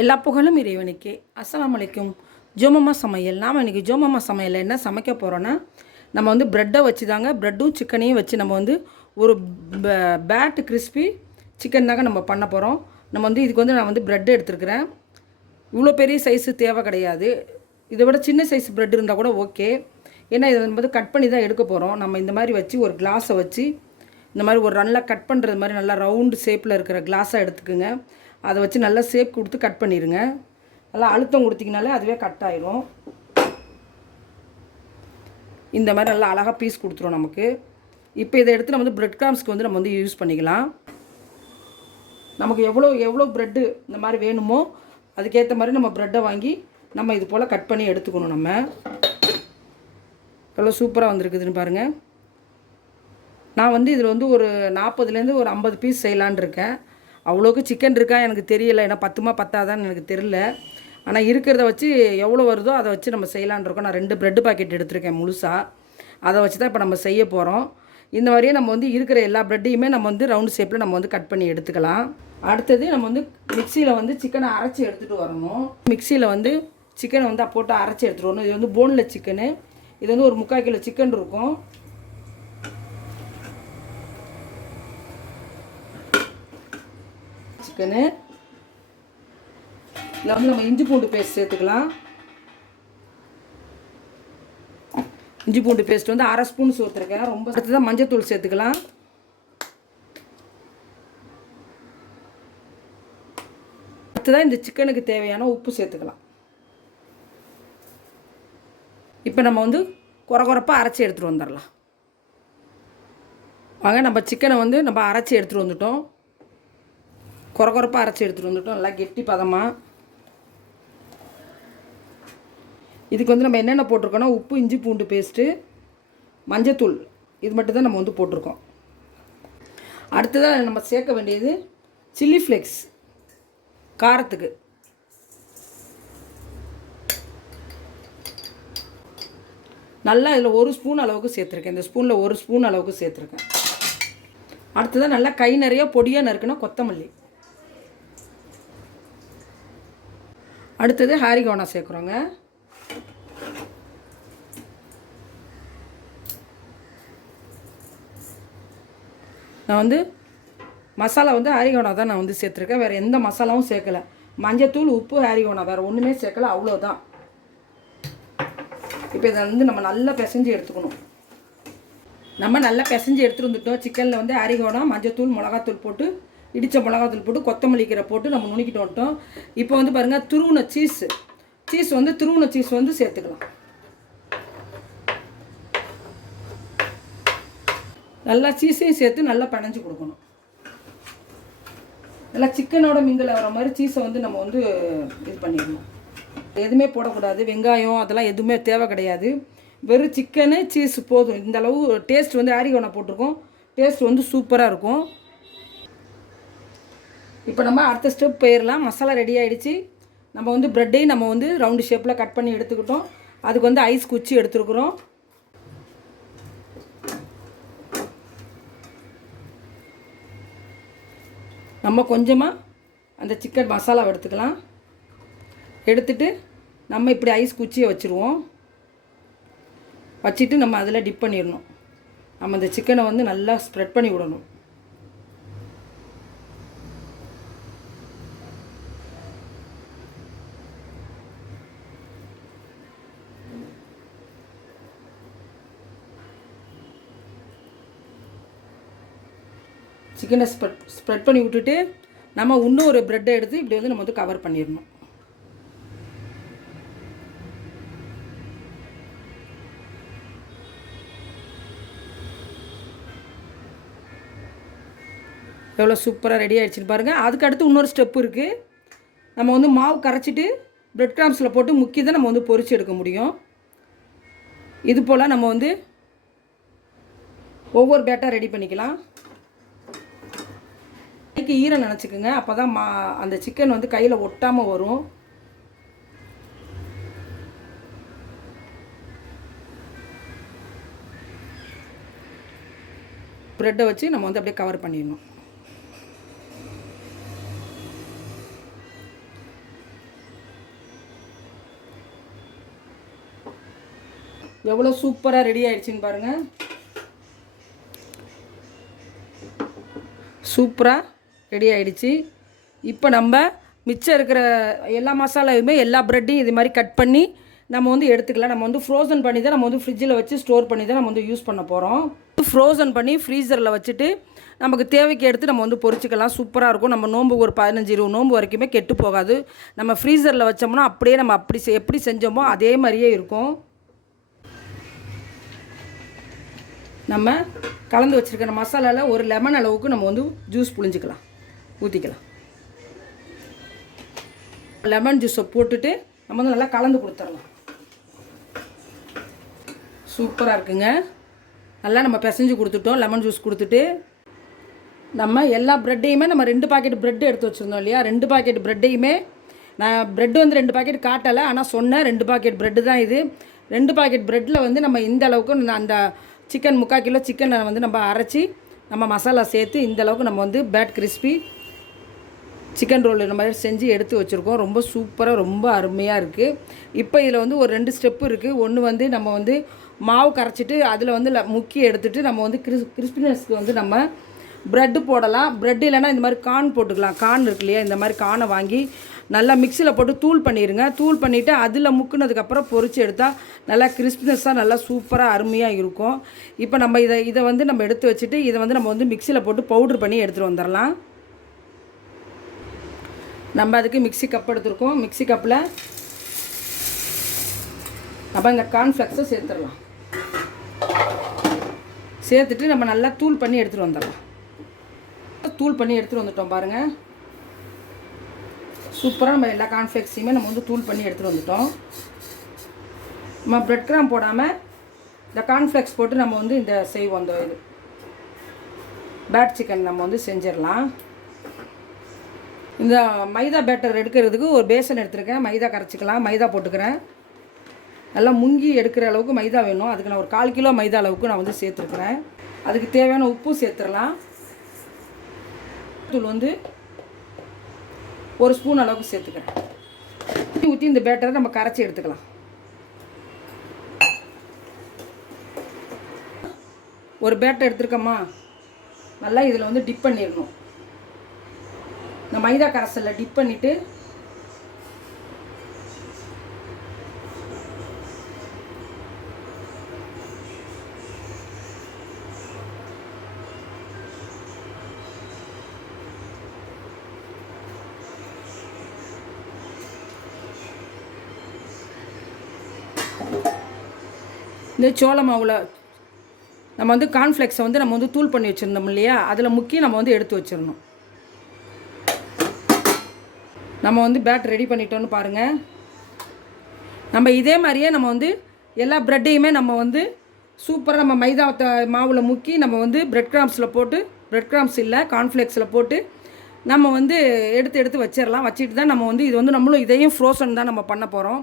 எல்லா புகழும் இறைவனுக்கே. அஸ்லாம் அலைக்கும். ஜோமம்மா சமையல். நாம் இன்றைக்கி ஜோமம்மா சமையலில் என்ன சமைக்க போகிறோன்னா நம்ம வந்து ப்ரெட்டை வச்சு தாங்க ப்ரெட்டும் சிக்கனையும் வச்சு நம்ம வந்து ஒரு பேட் கிறிஸ்பி சிக்கன் தாங்க நம்ம பண்ண போகிறோம் நம்ம வந்து இதுக்கு வந்து நான் வந்து ப்ரெட் எடுத்துருக்கிறேன். இவ்வளோ பெரிய சைஸு தேவை கிடையாது. இதை விட சின்ன சைஸ் ப்ரெட் இருந்தால் கூட ஓகே ஏன்னா இதை வந்து கட் பண்ணி தான் எடுக்க போகிறோம் நம்ம இந்த மாதிரி வச்சு ஒரு கிளாஸை வச்சு இந்த மாதிரி ஒரு நல்லா கட் பண்ணுறது மாதிரி நல்லா ரவுண்டு ஷேப்பில் இருக்கிற கிளாஸாக எடுத்துக்கோங்க. அதை வச்சு நல்லா சேப் கொடுத்து கட் பண்ணிடுங்க நல்லா அழுத்தம் கொடுத்தீங்கனாலே அதுவே கட் ஆயிரும். இந்த மாதிரி நல்லா அழகாக பீஸ் கொடுத்துரும் நமக்கு. இப்போ இதை எடுத்து நம்ம வந்து ப்ரெட் கிராம்ஸ்க்கு வந்து நம்ம வந்து யூஸ் பண்ணிக்கலாம். நமக்கு எவ்வளோ எவ்வளோ ப்ரெட்டு இந்த மாதிரி வேணுமோ அதுக்கேற்ற மாதிரி நம்ம ப்ரெட்டை வாங்கி நம்ம இது போல் கட் பண்ணி எடுத்துக்கணும் நம்ம. எவ்வளோ சூப்பராக வந்திருக்குதுன்னு பாருங்கள் நான் வந்து இதில் வந்து ஒரு நாற்பதுலேருந்து ஒரு ஐம்பது பீஸ் செய்யலான் இருக்கேன். அவ்வளோக்கு சிக்கன் இருக்கா எனக்கு தெரியல. ஏன்னா பத்துமா பத்தாதான்னு எனக்கு தெரில ஆனால் இருக்கிறத வச்சு எவ்வளோ வருதோ அதை வச்சு நம்ம செய்யலான் இருக்கோம். நான் ரெண்டு ப்ரெட்டு பாக்கெட் எடுத்திருக்கேன் முழுசாக அதை வச்சு தான் இப்போ நம்ம செய்ய போகிறோம் இந்த மாதிரியே நம்ம வந்து இருக்கிற எல்லா ப்ரெட்டையுமே நம்ம வந்து ரவுண்ட் ஷேப்பில் நம்ம வந்து கட் பண்ணி எடுத்துக்கலாம். அடுத்தது நம்ம வந்து மிக்சியில் வந்து சிக்கனை அரைச்சி எடுத்துகிட்டு வரணும். மிக்சியில் வந்து சிக்கனை வந்து போட்டு அரைச்சி எடுத்துகிட்டு வரணும். இது வந்து போனில் சிக்கனு இது வந்து ஒரு முக்கால் கிலோ சிக்கன் இருக்கும். சிக்கனு இதில் வந்து நம்ம இஞ்சி பூண்டு பேஸ்ட் சேர்த்துக்கலாம். இஞ்சி பூண்டு பேஸ்ட் வந்து அரை ஸ்பூன் சேர்த்துருக்கேன். ரொம்ப அடுத்ததான் மஞ்சத்தூள் சேர்த்துக்கலாம். அடுத்ததான் இந்த சிக்கனுக்கு தேவையான உப்பு சேர்த்துக்கலாம். இப்போ நம்ம வந்து குறை குறைப்பாக அரைச்சி எடுத்துகிட்டு வந்துடலாம். வாங்க நம்ம சிக்கனை வந்து நம்ம அரைச்சி எடுத்துகிட்டு வந்துட்டோம். குறகுறப்பாக அரைச்சி எடுத்துகிட்டு வந்துட்டோம். நல்லா கெட்டி பதமாக இதுக்கு வந்து நம்ம என்னென்ன போட்டிருக்கோன்னா உப்பு இஞ்சி பூண்டு பேஸ்ட்டு மஞ்சத்தூள். இது மட்டும் தான் நம்ம வந்து போட்டிருக்கோம். அடுத்ததாக நம்ம சேர்க்க வேண்டியது சில்லி ஃப்ளேக்ஸ் காரத்துக்கு. நல்லா இதில் ஒரு ஸ்பூன் அளவுக்கு சேர்த்துருக்கேன். இந்த ஸ்பூனில் ஒரு ஸ்பூன் அளவுக்கு சேர்த்துருக்கேன். அடுத்ததாக நல்லா கை நிறைய பொடியாக நறுக்குன்னா கொத்தமல்லி. அடுத்தது ஹாரிகோனா சேர்க்குறோங்க. நான் வந்து மசாலா வந்து ஹாரிகோனா தான் நான் வந்து சேர்த்துருக்கேன். வேறு எந்த மசாலாவும் சேர்க்கலை. மஞ்சத்தூள் உப்பு ஹாரிகோனா வேறு ஒன்றுமே சேர்க்கலை. அவ்வளோதான் இப்போ இதை வந்து நம்ம நல்லா பிசைஞ்சு எடுத்துக்கணும். நம்ம நல்லா பிசைஞ்சு எடுத்துகிட்டு வந்துட்டோம். சிக்கனில் வந்து அரிகோனா மஞ்சத்தூள் மிளகாத்தூள் போட்டு இடித்த மிளகாத்தூள் போட்டு கொத்தமல்லி கீரை போட்டு நம்ம நுணுக்கிட்டு வந்துட்டோம். இப்போ வந்து பாருங்கள் துருவுன சீஸ். சீஸ் வந்து துருவுன சீஸ் வந்து சேர்த்துக்கலாம். நல்லா சீஸையும் சேர்த்து நல்லா பிணைஞ்சு கொடுக்கணும். நல்லா சிக்கனோட மிங்கில் வர மாதிரி சீஸை வந்து நம்ம வந்து இது பண்ணிடணும். எதுவுமே போடக்கூடாது. வெங்காயம் அதெல்லாம் எதுவுமே தேவை கிடையாது. வெறும் சிக்கனு சீஸ் போதும். இந்தளவு டேஸ்ட் வந்து ஆரிகோனை போட்டிருக்கோம். டேஸ்ட் வந்து சூப்பராக இருக்கும். இப்போ நம்ம அடுத்த ஸ்டெப் போயிடலாம் மசாலா ரெடி ஆகிடுச்சு நம்ம வந்து ப்ரெட்டையும் நம்ம வந்து ரவுண்டு ஷேப்பில் கட் பண்ணி எடுத்துக்கிட்டோம். அதுக்கு வந்து ஐஸ் குச்சி எடுத்துருக்குறோம். நம்ம கொஞ்சமாக அந்த சிக்கன் மசாலாவை எடுத்துக்கலாம். எடுத்துட்டு நம்ம இப்படி ஐஸ் குச்சியை வச்சுருவோம். வச்சுட்டு நம்ம அதில் டிப் பண்ணிடணும் நம்ம இந்த சிக்கனை வந்து நல்லா ஸ்ப்ரெட் பண்ணி விடணும். சிக்கனை ஸ்ப்ரெட் ஸ்ப்ரெட் பண்ணி விட்டுட்டு நம்ம இன்னும் ஒரு ப்ரெட்டை எடுத்து இப்படி வந்து நம்ம வந்து கவர் பண்ணிடணும். எவ்வளோ சூப்பராக ரெடி ஆகிடுச்சின்னு பாருங்கள் அதுக்கு அடுத்து இன்னொரு ஸ்டெப் இருக்குது நம்ம வந்து மாவு கரைச்சிட்டு ப்ரெட் கிராம்ஸில் போட்டு முக்கி தான் நம்ம வந்து பொறிச்சு எடுக்க முடியும். இது போல் நம்ம வந்து ஒவ்வொரு பேட்டாக ரெடி பண்ணிக்கலாம். வரைக்கும் ஈரம் நினச்சிக்கோங்க. அப்போ தான் மா அந்த சிக்கன் வந்து கையில் ஒட்டாமல் வரும். ப்ரெட்டை வச்சு நம்ம வந்து அப்படியே கவர் பண்ணிடணும். எவ்வளோ சூப்பராக ரெடி ஆயிடுச்சுன்னு பாருங்கள் சூப்பராக ரெடி ஆகிடுச்சு இப்போ நம்ம மிச்சம் இருக்கிற எல்லா மசாலாவுமே எல்லா ப்ரெட்டையும் இது மாதிரி கட் பண்ணி நம்ம வந்து எடுத்துக்கலாம். நம்ம வந்து ஃப்ரோசன் பண்ணி தான் நம்ம வந்து ஃப்ரிட்ஜில் வச்சு ஸ்டோர் பண்ணி தான் நம்ம வந்து யூஸ் பண்ண போகிறோம் ஃப்ரோசன் பண்ணி ஃப்ரீசரில் வச்சுட்டு நமக்கு தேவைக்கு எடுத்து நம்ம வந்து பொரிச்சிக்கலாம் சூப்பராக இருக்கும். நம்ம நோம்பு ஒரு பதினஞ்சு இருபது நோம்பு வரைக்குமே கெட்டு போகாது. நம்ம ஃப்ரீசரில் வச்சோம்னா அப்படியே நம்ம அப்படி எப்படி செஞ்சோமோ அதே மாதிரியே இருக்கும். நம்ம கலந்து வச்சுருக்கிற மசாலாவில் ஒரு லெமன் அளவுக்கு நம்ம வந்து ஜூஸ் புழிஞ்சிக்கலாம். ஊற்றிக்கலாம் லெமன் ஜூஸை போட்டுட்டு நம்ம வந்து நல்லா கலந்து கொடுத்துடலாம். சூப்பராக இருக்குங்க. நல்லா நம்ம பிசைஞ்சு கொடுத்துட்டோம். லெமன் ஜூஸ் கொடுத்துட்டு நம்ம எல்லா ப்ரெட்டையுமே நம்ம ரெண்டு பாக்கெட் ப்ரெட் எடுத்து வச்சுருந்தோம் இல்லையா? ரெண்டு பாக்கெட் ப்ரெட்டையுமே நான் ப்ரெட் வந்து ரெண்டு பாக்கெட் காட்டலை ஆனால் சொன்னேன் ரெண்டு பாக்கெட் ப்ரெட்டு தான் இது. ரெண்டு பாக்கெட் ப்ரெட்டில் வந்து நம்ம இந்த அளவுக்கு அந்த சிக்கன் முக்கால் கிலோ சிக்கனை வந்து நம்ம அரைச்சி நம்ம மசாலா சேர்த்து இந்த அளவுக்கு நம்ம வந்து பேட் கிறிஸ்பி சிக்கன் ரோல் இந்த மாதிரி செஞ்சு எடுத்து வச்சுருக்கோம். ரொம்ப சூப்பராக ரொம்ப அருமையாக இருக்குது இப்போ இதில் வந்து ஒரு ரெண்டு ஸ்டெப்பு இருக்குது ஒன்று வந்து நம்ம வந்து மாவு கரைச்சிட்டு அதில் வந்து முக்கி எடுத்துட்டு நம்ம வந்து கிறிஸ் கிறிஸ்பினஸ்க்கு வந்து நம்ம ப்ரெட்டு போடலாம். ப்ரெட் இல்லைன்னா இந்த மாதிரி கார்ன் போட்டுக்கலாம். கார்ன் இருக்கு இல்லையா? இந்த மாதிரி கார்னை வாங்கி நல்லா மிக்சியில் போட்டு தூள் பண்ணிடுங்க தூள் பண்ணிவிட்டு அதில் முக்குனதுக்கப்புறம் பொறிச்சு எடுத்தால் நல்லா கிறிஸ்பினஸ்ஸாக நல்லா சூப்பராக அருமையாக இருக்கும். இப்போ நம்ம இதை இதை வந்து நம்ம எடுத்து வச்சுட்டு இதை வந்து நம்ம வந்து மிக்சியில் போட்டு பவுட்ரு பண்ணி எடுத்துகிட்டு வந்துடலாம் நம்ம அதுக்கு மிக்ஸி கப் எடுத்துருக்கோம். மிக்ஸி கப்பில் நம்ம இந்த கார்ன்ஃப்ளெக்ஸை சேர்த்துடலாம். சேர்த்துட்டு நம்ம நல்லா தூள் பண்ணி எடுத்துகிட்டு வந்துடலாம். தூள் பண்ணி எடுத்துகிட்டு வந்துட்டோம் பாருங்கள் சூப்பராக நம்ம எல்லா கார்ன்ஃப்ளெக்ஸையுமே நம்ம வந்து தூள் பண்ணி எடுத்துகிட்டு வந்துட்டோம். நம்ம ப்ரெட் கிராம் போடாமல் இந்த கார்ன்ஃப்ளெக்ஸ் போட்டு நம்ம வந்து இந்த செய்வோம் இந்த இது. பேட் சிக்கன் நம்ம வந்து செஞ்சிடலாம். இந்த மைதா பேட்டர் எடுக்கிறதுக்கு ஒரு பேசன் எடுத்துருக்கேன். மைதா கரைச்சிக்கலாம். மைதா போட்டுக்கிறேன். நல்லா முங்கி எடுக்கிற அளவுக்கு மைதா வேணும். அதுக்கு நான் ஒரு கால் கிலோ மைதா அளவுக்கு நான் வந்து சேர்த்துருக்குறேன். அதுக்கு தேவையான உப்பும் சேர்த்துடலாம். தூள் வந்து ஒரு ஸ்பூன் அளவுக்கு சேர்த்துக்கிறேன். ஊற்றி இந்த பேட்டரை நம்ம கரைச்சி எடுத்துக்கலாம். ஒரு பேட்டர் எடுத்துருக்கோமா? நல்லா இதில் வந்து டிப் பண்ணிடணும். இந்த மைதா கரைசலில் டிப் பண்ணிவிட்டு இந்த சோள மாவில் நம்ம வந்து கார்ன்ஃப்ளெக்ஸை வந்து நம்ம வந்து தூள் பண்ணி வச்சுருந்தோம் இல்லையா? அதில் முக்கிய நம்ம வந்து எடுத்து வச்சிடணும் நம்ம வந்து பேட் ரெடி பண்ணிட்டோன்னு பாருங்கள் நம்ம இதே மாதிரியே நம்ம வந்து எல்லா ப்ரெட்டையுமே நம்ம வந்து சூப்பராக நம்ம மைதா த- முக்கி நம்ம வந்து ப்ரெட் கிராம்ஸில் போட்டு ப்ரெட் கிராம்ஸ் இல்லை கார்ன்ஃப்ளேக்ஸில் போட்டு நம்ம வந்து எடுத்து எடுத்து வச்சிடலாம் வச்சுட்டு தான் நம்ம வந்து இது வந்து நம்மளும் இதையும் ஃப்ரோசன் தான் நம்ம பண்ண போகிறோம்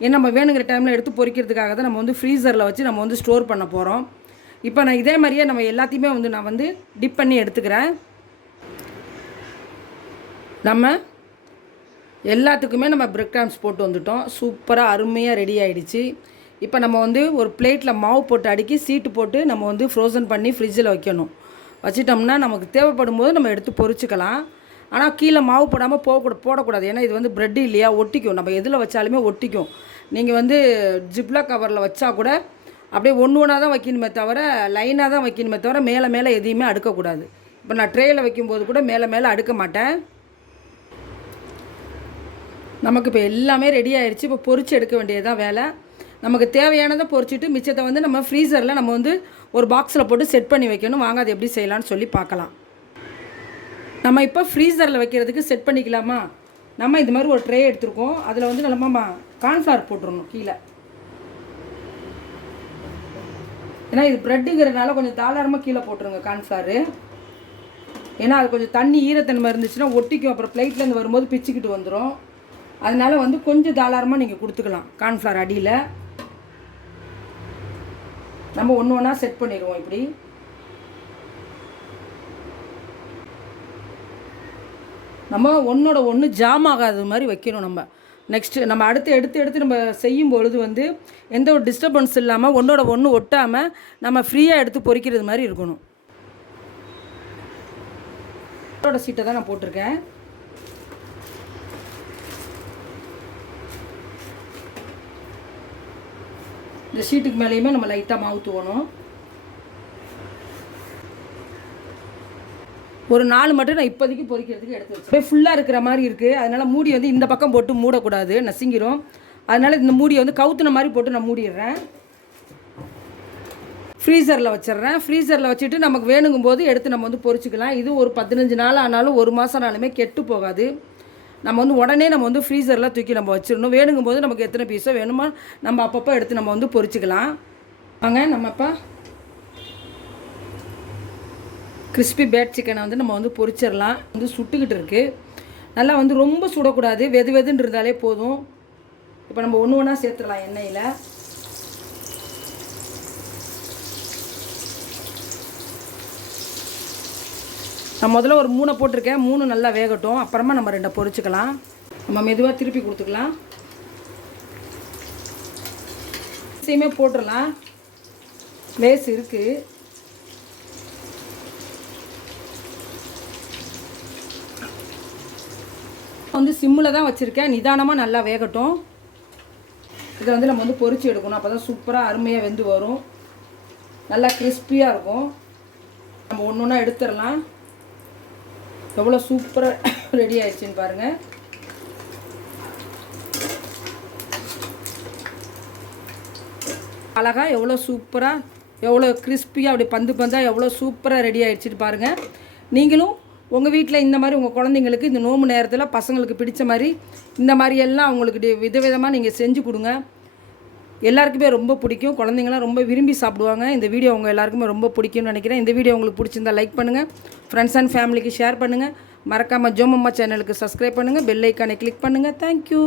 ஏன்னா நம்ம வேணுங்கிற டைமில் எடுத்து பொறிக்கிறதுக்காக தான் நம்ம வந்து ஃப்ரீசரில் வச்சு நம்ம வந்து ஸ்டோர் பண்ண போகிறோம் இப்போ நான் இதே மாதிரியே நம்ம எல்லாத்தையுமே வந்து நான் வந்து டிப் பண்ணி எடுத்துக்கிறேன். நம்ம எல்லாத்துக்குமே நம்ம பிரெட் கிராம்ஸ் போட்டு வந்துட்டோம். சூப்பராக அருமையாக ரெடி ஆகிடுச்சு இப்போ நம்ம வந்து ஒரு பிளேட்டில் மாவு போட்டு அடுக்கி சீட்டு போட்டு நம்ம வந்து ஃப்ரோசன் பண்ணி ஃப்ரிட்ஜில் வைக்கணும். வச்சிட்டோம்னா நமக்கு தேவைப்படும் போது நம்ம எடுத்து பொறிச்சிக்கலாம் ஆனால் கீழே மாவு போடாமல் போகக்கூட போடக்கூடாது. ஏன்னா இது வந்து ப்ரெட் இல்லையா? ஒட்டிக்கும். நம்ம எதில் வச்சாலுமே ஒட்டிக்கும். நீங்கள் வந்து ஜிப்லா கவரில் வச்சா கூட அப்படியே ஒன்று ஒன்றா தான் வைக்கணுமே தவிர லைனாக தான் வைக்கணுமே தவிர மேலே மேலே எதையுமே அடுக்கக்கூடாது. இப்போ நான் ட்ரேயில் வைக்கும்போது கூட மேலே மேலே அடுக்க மாட்டேன். நமக்கு இப்போ எல்லாமே ரெடி ஆயிடுச்சு இப்போ பொறிச்சு எடுக்க வேண்டியதுதான் வேலை. நமக்கு தேவையானதை பொரிச்சிட்டு மிச்சத்தை வந்து நம்ம ஃப்ரீசரில் நம்ம வந்து ஒரு பாக்ஸில் போட்டு செட் பண்ணி வைக்கணும். வாங்க அது எப்படி செய்யலாம்னு சொல்லி பார்க்கலாம். நம்ம இப்போ ஃப்ரீசரில் வைக்கிறதுக்கு செட் பண்ணிக்கலாமா? நம்ம இது மாதிரி ஒரு ட்ரே எடுத்துருக்கோம். அதில் வந்து நம்ம கார்ன்ஃப்ளவர் போட்டுருணும் கீழே. ஏன்னா இது ப்ரெட்டுங்கிறதுனால கொஞ்சம் தாராளமாக கீழே போட்டுருங்க கார்ன்ஃப்ளவரு ஏன்னா அது கொஞ்சம் தண்ணி ஈரத்தன்மை இருந்துச்சுன்னா ஒட்டிக்கும். அப்புறம் பிளேட்லேருந்து வரும்போது பிச்சுக்கிட்டு வந்துடும் அதனால வந்து கொஞ்சம் தாராளமாக நீங்கள் கொடுத்துக்கலாம். கார்ன்ஃப்ளவர் அடியில். நம்ம ஒன்று ஒன்றா செட் பண்ணிடுவோம் இப்படி. நம்ம ஒன்றோட ஒன்று ஜாம் ஆகாத மாதிரி வைக்கணும் நம்ம. நெக்ஸ்ட்டு நம்ம அடுத்து எடுத்து எடுத்து நம்ம செய்யும் பொழுது வந்து எந்த ஒரு டிஸ்டர்பன்ஸ் இல்லாமல் ஒன்றோட ஒன்று ஒட்டாமல் நம்ம ஃப்ரீயாக எடுத்து பொறிக்கிறது மாதிரி இருக்கணும். சீட்டை தான் நான் போட்டிருக்கேன். இந்த ஷீட்டுக்கு மேலேயுமே நம்ம லைட்டாக மாவு தூவணும். ஒரு நாலு மட்டும் நான் இப்போதைக்கு பொறிக்கிறதுக்கு எடுத்து வச்சேன் ஃபுல்லாக இருக்கிற மாதிரி இருக்குது அதனால் மூடி வந்து இந்த பக்கம் போட்டு மூடக்கூடாது. நசுங்கிரும். அதனால் இந்த மூடியை வந்து கவுத்துன மாதிரி போட்டு நான் மூடிடுறேன். ஃப்ரீசரில் வச்சிடுறேன். ஃப்ரீசரில் வச்சுட்டு நமக்கு வேணுங்கும் போது எடுத்து நம்ம வந்து பொறிச்சிக்கலாம். இது ஒரு பதினஞ்சு நாள் ஆனாலும் ஒரு மாதம் ஆனாலுமே கெட்டு போகாது. நம்ம வந்து உடனே நம்ம வந்து ஃப்ரீசரில் தூக்கி நம்ம வச்சிடணும். வேணுங்கும் போது நமக்கு எத்தனை பீஸோ வேணுமோ நம்ம அப்பப்போ எடுத்து நம்ம வந்து பொறிச்சிக்கலாம். வாங்க நம்ம அப்போ. கிறிஸ்பி பேட் சிக்கனை வந்து நம்ம வந்து பொறிச்சிடலாம். வந்து சுட்டுக்கிட்டு இருக்குது நல்லா வந்து ரொம்ப சுடக்கூடாது. வெது வெதுன்னு இருந்தாலே போதும். இப்போ நம்ம ஒன்று ஒன்றா சேர்த்துடலாம் எண்ணெயில். நான் முதல்ல ஒரு மூணை போட்டிருக்கேன். மூணு நல்லா வேகட்டும். அப்புறமா நம்ம ரெண்டை பொறிச்சிக்கலாம். நம்ம மெதுவாக திருப்பி கொடுத்துக்கலாம். அரிசியுமே போட்டுடலாம். லேஸ் இருக்குது வந்து சிம்மில் தான் வச்சுருக்கேன். நிதானமாக நல்லா வேகட்டும். இதை வந்து நம்ம வந்து பொறிச்சு எடுக்கணும். அப்போ தான் சூப்பராக அருமையாக வெந்து வரும். நல்லா கிறிஸ்பியாக இருக்கும். நம்ம ஒன்று ஒன்றா எடுத்துடலாம். எவ்வளோ சூப்பராக ரெடி ஆயிடுச்சுன்னு பாருங்கள் அழகாக எவ்வளோ சூப்பராக எவ்வளோ கிறிஸ்பியாக அப்படி பந்து பந்தாக எவ்வளோ சூப்பராக ரெடி ஆகிடுச்சிட்டு பாருங்கள் நீங்களும் உங்கள் வீட்டில் இந்த மாதிரி உங்கள் குழந்தைங்களுக்கு இந்த நோம்பு நேரத்தில் பசங்களுக்கு பிடிச்ச மாதிரி இந்த மாதிரி எல்லாம் அவங்களுக்கு விதவிதமாக நீங்கள் செஞ்சு கொடுங்க. எல்லாருக்குமே ரொம்ப பிடிக்கும். குழந்தைங்களாம் ரொம்ப விரும்பி சாப்பிடுவாங்க. இந்த வீடியோ அவங்க எல்லாருக்குமே ரொம்ப பிடிக்கும்னு நினைக்கிறேன். இந்த வீடியோ உங்களுக்கு பிடிச்சிருந்தா லைக் பண்ணுங்கள் ஃப்ரெண்ட்ஸ் அண்ட் ஃபேமிலிக்கு ஷேர் பண்ணுங்கள் மறக்காமல் ஜோமம்மா சேனலுக்கு சப்ஸ்கிரைப் பண்ணுங்கள் பெல் ஐக்கானை கிளிக் பண்ணுங்கள் தேங்க்யூ